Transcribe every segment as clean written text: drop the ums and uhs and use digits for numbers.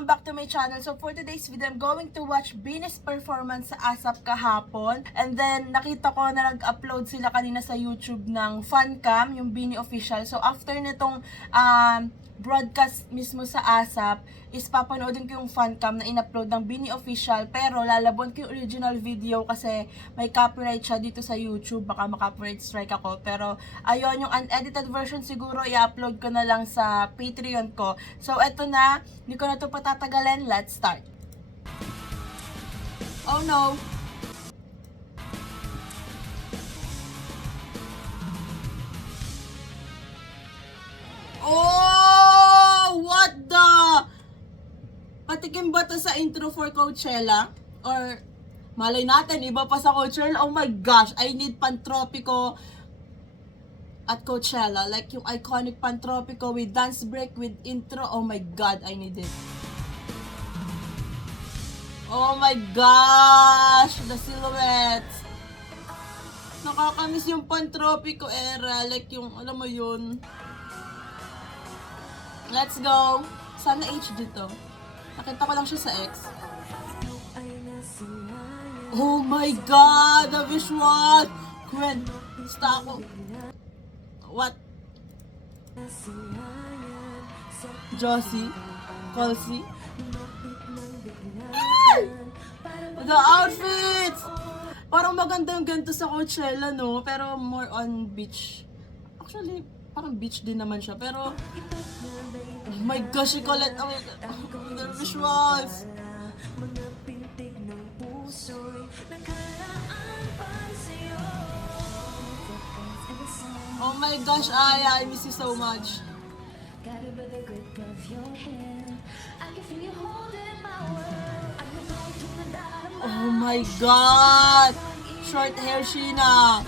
welcome back to my channel. So for today's video, I'm going to watch Bini's performance sa ASAP kahapon. And then nakita ko na nag-upload sila kanina sa YouTube ng Fancam, yung Bini official. So after nitong broadcast mismo sa ASAP, is papanoodin ko yung Fancam na in-upload ng Bini official. Pero lalabon ko yung original video kasi may copyright siya dito sa YouTube. Baka maka-copyright strike ako. Pero ayun, yung unedited version siguro i-upload ko na lang sa Patreon ko. So eto na, hindi ko na to patatagalin. Let's start. Oh no! Oh! What the? Patikim ba to sa intro for Coachella? Or malay natin, iba pa sa Coachella? Oh my gosh, I need Pantropico at Coachella. Like yung iconic Pantropico with dance break, with intro. Oh my god, I need it. Oh my gosh, the silhouettes. Nakakamiss yung Pantropico era. Like yung, alam mo yun. Let's go. Sana HD to. Nakita ko lang siya sa X. Oh my god, the visual. Gwen, basta ako. What? Josie? Colsey? The outfits! Parang maganda yung ganito sa Coachella, no? Pero more on beach. Actually, parang beach din naman siya. Pero, oh my gosh, si Colette, oh my god, the visuals. Oh my gosh, Aya, I miss you so much. Oh my god! Short hair, Sheena.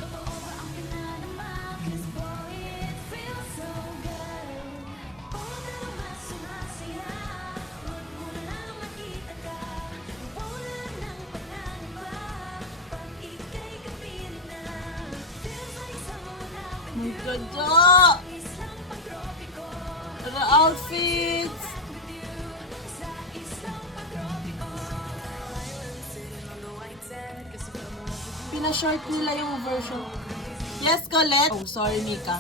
Oh my god! The outfits! Pina-short nila yung version. Yes, Colette! Oh, sorry, Mika.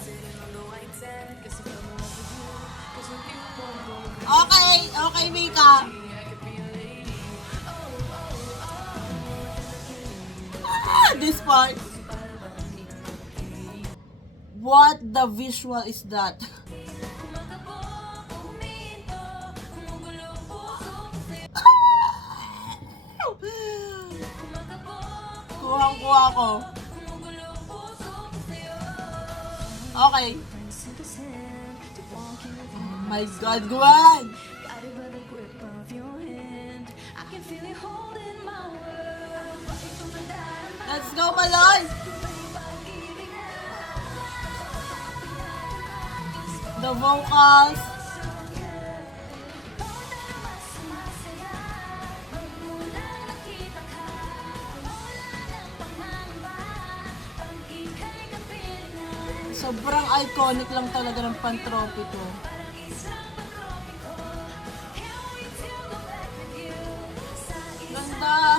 Okay, okay, Mika. This part. What the visual is that? Kuhang-kuha ko. Okay. Oh my god, Gwen! Let's go, Malon! The vocals. Sobrang iconic lang talaga ng Pantropico. Ganda.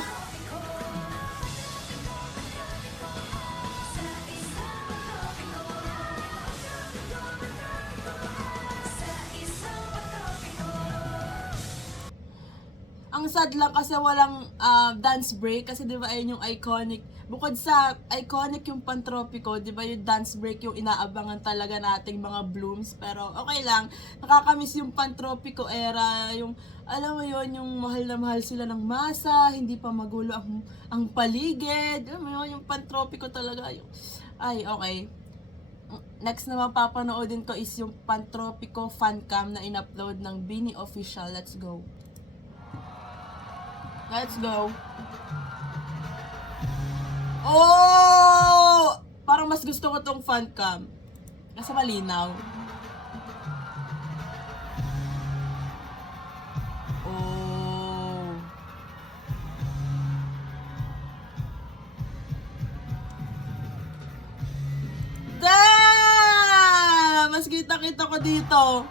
Ang sad lang kasi walang dance break kasi 'di ba ayun yung iconic. Bukod sa iconic yung Pantropico, 'di ba yung dance break yung inaabangan talaga nating mga blooms, pero okay lang. Nakakamiss yung Pantropico era, yung alam mo yon, yung mahal na mahal sila ng masa, hindi pa magulo ang paligid. Alam mo yun, yung Pantropico talaga yung ay okay. Next naman papanoodin ko is yung Pantropico Fancam na in-upload ng Bini official. Let's go. Let's go. Oh! Parang mas gusto ko tong Fancam. Kasi malinaw. Oh. Damn! Mas kita-kita ko dito.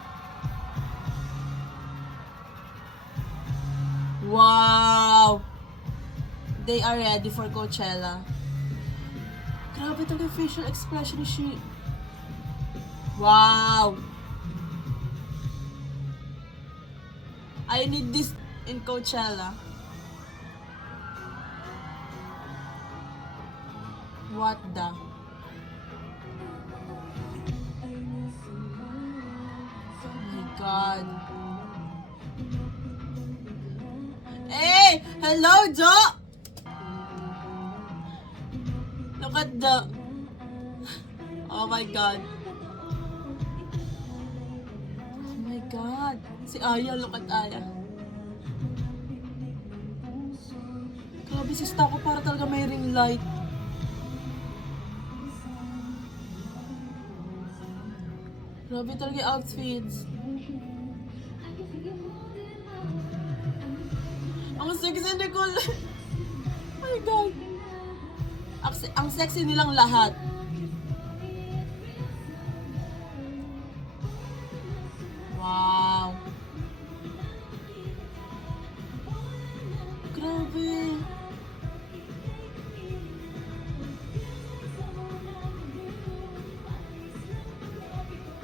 Wow! They are ready for Coachella. Grabe talaga yung facial expression ni she. Wow! I need this in Coachella. What the? Oh my God. Hey! Hello, Jo! Look at the... Oh my God. Oh my God. Si Aya, look at Aya. Grabe si Stako, para talaga may ring light. Grabe talaga yung outfits. Ang sexy ni Nicole. Oh my God. Ang sexy nilang lahat. Wow. Grabe.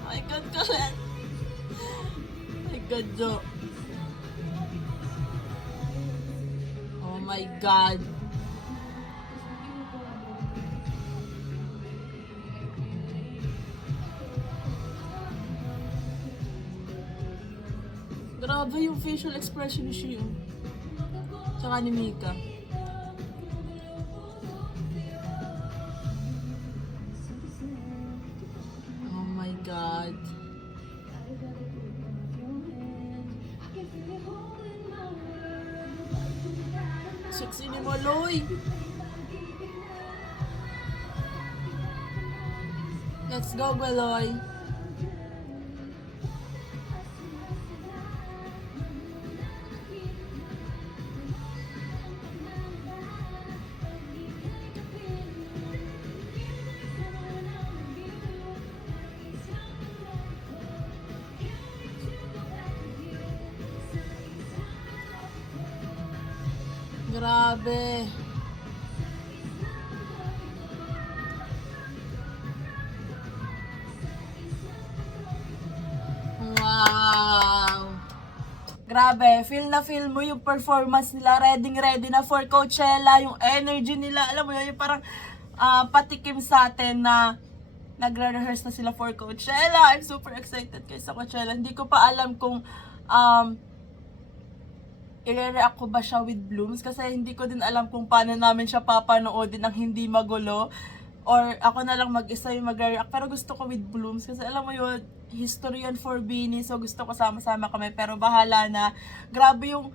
Oh my God, Colette. Oh my God, Jo. Oh my God. Grabe yung facial expression ni Shio. Tsaka ni Mika. Oh my God. Sexy ni Maloy. Let's go, Beloy. Grabe. Wow. Grabe, feel na feel mo yung performance nila. Ready na for Coachella. Yung energy nila, alam mo yun, yung parang patikim sa atin na nagre-rehearse na sila for Coachella. I'm super excited guys sa Coachella. Hindi ko pa alam kung i-react ko ba siya with Blooms kasi hindi ko din alam kung paano namin siya papanoodin ng hindi magulo or ako na lang mag-isa yung mag-react, pero gusto ko with Blooms kasi alam mo yun, history yun for Beanie, so gusto ko sama-sama kami, pero bahala na. Grabe yung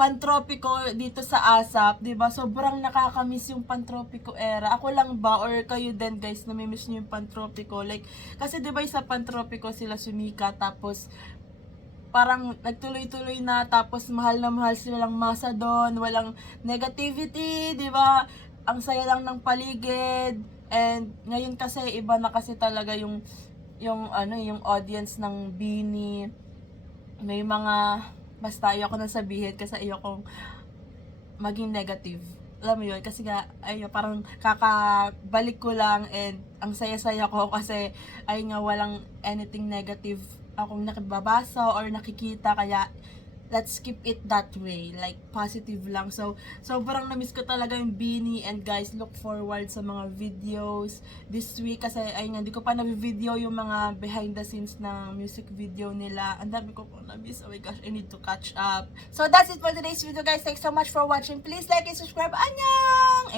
Pantropiko dito sa ASAP, 'di ba? Sobrang nakakamiss yung Pantropiko era. Ako lang ba or kayo din guys, nami-miss niyo yung Pantropiko? Like kasi 'di ba sa Pantropiko sila sumika tapos parang nagtuloy-tuloy na, tapos mahal na mahal sila lang masa doon, walang negativity, 'di ba? Ang saya lang ng paligid. And ngayon kasi iba na kasi talaga yung yung audience ng Beanie. May mga basta ayoko nang sabihin kasi ayokong maging negative. Alam mo yun, kasi nga, ay, parang kakabalik ko lang and ang saya-saya ko kasi ay nga walang anything negative akong nakibabasa or nakikita, kaya let's keep it that way, like positive lang. So sobrang na-miss ko talaga yung Beanie, and guys, look forward sa mga videos this week kasi ay nga, hindi ko pa na-video yung mga behind the scenes ng music video nila. Ang dami ko po na-miss. Oh my gosh, I need to catch up. So that's it for today's video guys. Thanks so much for watching. Please like and subscribe. Annyeong!